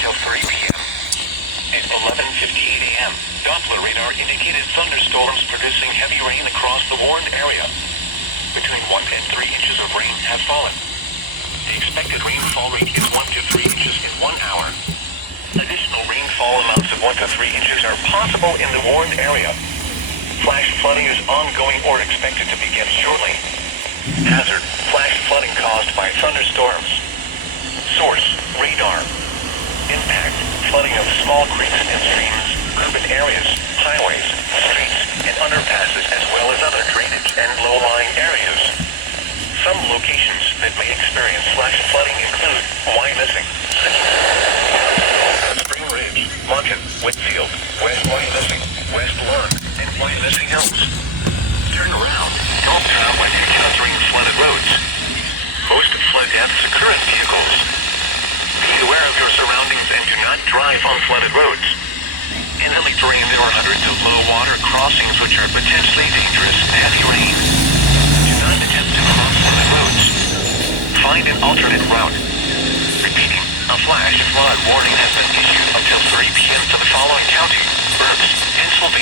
until 3 p.m. At 11:58 a.m., Doppler radar indicated thunderstorms producing heavy rain across the warned area. Between 1 and 3 inches of rain have fallen. The expected rainfall rate is 1 to 3 inches in 1 hour. Additional rainfall amounts of 1 to 3 inches are possible in the warned area. Flash flooding is ongoing or expected to begin shortly. Hazard: flash flooding caused by thunderstorms. Source: radar. Impact: flooding of small creeks and streams, urban areas, highways, streets, and underpasses, as well as other drainage and low-lying areas. Some locations that may experience flash flooding include Wyomissing, Spring Ridge, Monken, Whitfield, West Wyomissing, West Lawn, and Wyomissing Hills. Turn around. Don't turn when encountering flooded roads. Most flood deaths occur in vehicles. Be aware of your surroundings and do not drive on flooded roads. In hilly terrain, there are hundreds of low-water crossings which are potentially dangerous in heavy rain. Do not attempt to cross flooded roads. Find an alternate route. Repeating, a flash flood warning has been issued until 3 p.m. to the following county: Berks, Pennsylvania.